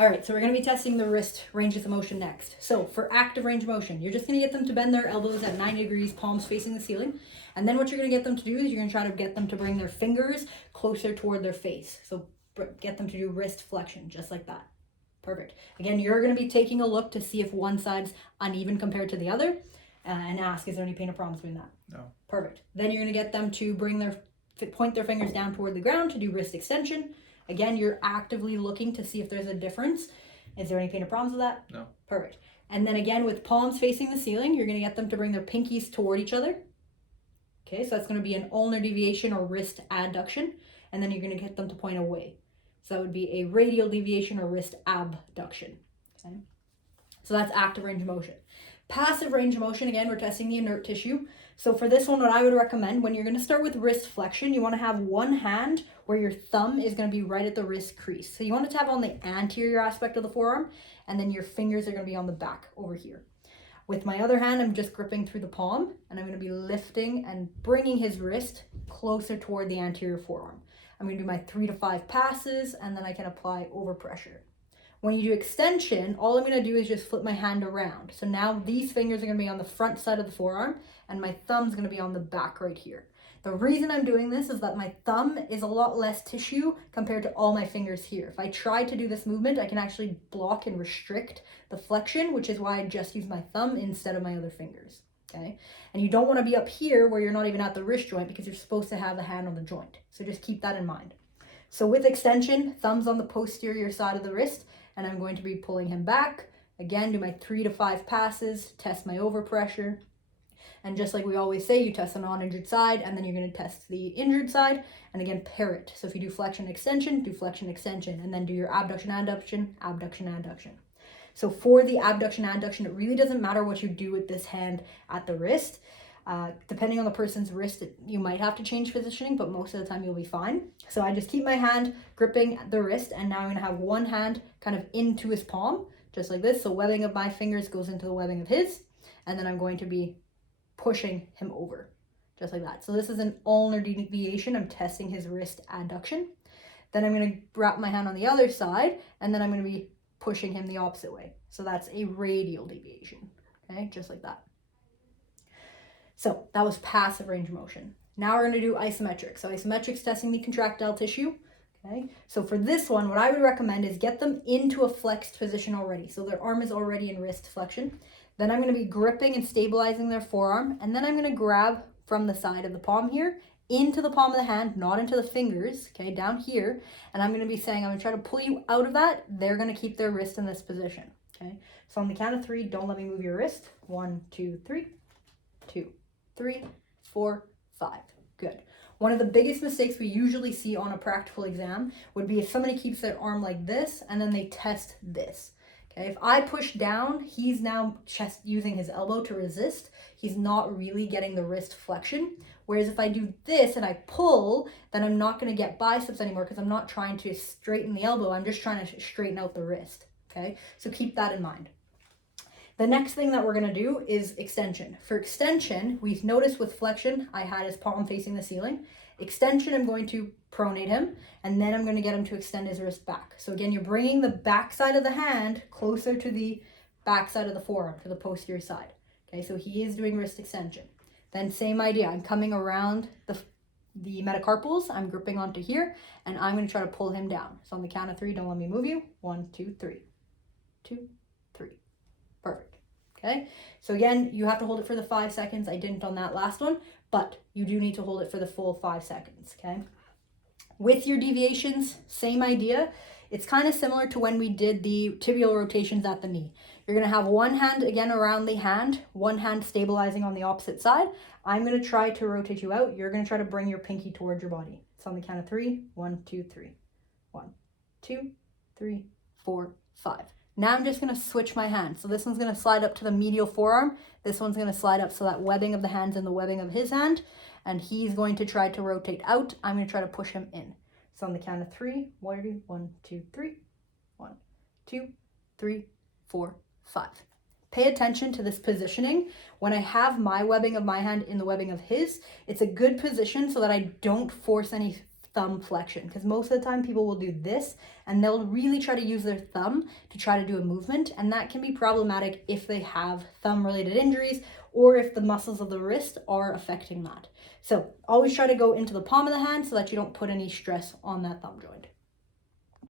All right, so we're going to be testing the wrist ranges of motion next. So for active range of motion, you're just going to get them to bend their elbows at 90 degrees, palms facing the ceiling. And then what you're going to get them to do is you're going to try to get them to bring their fingers closer toward their face. So get them to do wrist flexion, just like that. Perfect. Again, you're going to be taking a look to see if one side's uneven compared to the other and ask, is there any pain or problems doing that? No. Perfect. Then you're going to get them to point their fingers down toward the ground to do wrist extension. Again, you're actively looking to see if there's a difference. Is there any pain or problems with that? No. Perfect. And then again, with palms facing the ceiling, you're going to get them to bring their pinkies toward each other. Okay, so that's going to be an ulnar deviation or wrist adduction. And then you're going to get them to point away. So that would be a radial deviation or wrist abduction. Okay, so that's active range of motion. Passive range of motion, again, we're testing the inert tissue. So for this one, what I would recommend, when you're going to start with wrist flexion, you want to have one hand where your thumb is going to be right at the wrist crease. So you want it to have on the anterior aspect of the forearm, and then your fingers are going to be on the back over here. With my other hand, I'm just gripping through the palm, and I'm going to be lifting and bringing his wrist closer toward the anterior forearm. I'm going to do my 3 to 5 passes, and then I can apply overpressure. When you do extension, all I'm going to do is just flip my hand around. So now these fingers are going to be on the front side of the forearm, and my thumb's going to be on the back right here. The reason I'm doing this is that my thumb is a lot less tissue compared to all my fingers here. If I try to do this movement, I can actually block and restrict the flexion, which is why I just use my thumb instead of my other fingers. Okay, and you don't want to be up here where you're not even at the wrist joint because you're supposed to have the hand on the joint. So just keep that in mind. So with extension, thumbs on the posterior side of the wrist, and I'm going to be pulling him back. Again, do my 3 to 5 passes, test my overpressure. And just like we always say, you test the non-injured side, and then you're going to test the injured side. And again, pair it. So if you do flexion extension, do flexion extension, and then do your abduction adduction, abduction adduction. So for the abduction adduction, it really doesn't matter what you do with this hand at the wrist. Depending on the person's wrist, you might have to change positioning, but most of the time you'll be fine. So I just keep my hand gripping the wrist, and now I'm going to have one hand kind of into his palm, just like this. So webbing of my fingers goes into the webbing of his, and then I'm going to be pushing him over, just like that. So this is an ulnar deviation. I'm testing his wrist adduction. Then I'm going to wrap my hand on the other side, and then I'm going to be pushing him the opposite way. So that's a radial deviation, okay, just like that. So that was passive range of motion. Now we're going to do isometric. So isometric's testing the contractile tissue. Okay. So for this one, what I would recommend is get them into a flexed position already. So their arm is already in wrist flexion. Then I'm going to be gripping and stabilizing their forearm. And then I'm going to grab from the side of the palm here into the palm of the hand, not into the fingers, okay, down here. And I'm going to be saying, I'm going to try to pull you out of that. They're going to keep their wrist in this position. Okay. So on the count of 3, don't let me move your wrist. 1, 2, 3, 2, 3, 4, 5. Good. One of the biggest mistakes we usually see on a practical exam would be if somebody keeps their arm like this and then they test this. Okay, if I push down, he's now just using his elbow to resist. He's not really getting the wrist flexion. Whereas if I do this and I pull, then I'm not going to get biceps anymore because I'm not trying to straighten the elbow. I'm just trying to straighten out the wrist. Okay, so keep that in mind. The next thing that we're going to do is extension. For extension, we've noticed with flexion, I had his palm facing the ceiling. Extension, I'm going to pronate him, and then I'm going to get him to extend his wrist back. So again, you're bringing the back side of the hand closer to the back side of the forearm, to the posterior side. Okay, so he is doing wrist extension. Then same idea, I'm coming around the metacarpals, I'm gripping onto here, and I'm going to try to pull him down. So on the count of 3, don't let me move you. 1, 2, 3. 2, 3. Perfect. Okay, so again, you have to hold it for the 5 seconds. I didn't on that last one, but you do need to hold it for the full 5 seconds, okay? With your deviations, same idea. It's kind of similar to when we did the tibial rotations at the knee. You're going to have one hand, again, around the hand, one hand stabilizing on the opposite side. I'm going to try to rotate you out. You're going to try to bring your pinky towards your body. So on the count of 3, 1, 2, 3. 1, 2, 3, 4, 5. Now I'm just going to switch my hand. So this one's going to slide up to the medial forearm. This one's going to slide up so that webbing of the hands and the webbing of his hand. And he's going to try to rotate out. I'm going to try to push him in. So on the count of 3, 1, 2, 3. 1, 2, 3, 4, 5. Pay attention to this positioning. When I have my webbing of my hand in the webbing of his, it's a good position so that I don't force any thumb flexion, because most of the time people will do this and they'll really try to use their thumb to try to do a movement, and that can be problematic if they have thumb related injuries or if the muscles of the wrist are affecting that. So always try to go into the palm of the hand so that you don't put any stress on that thumb joint.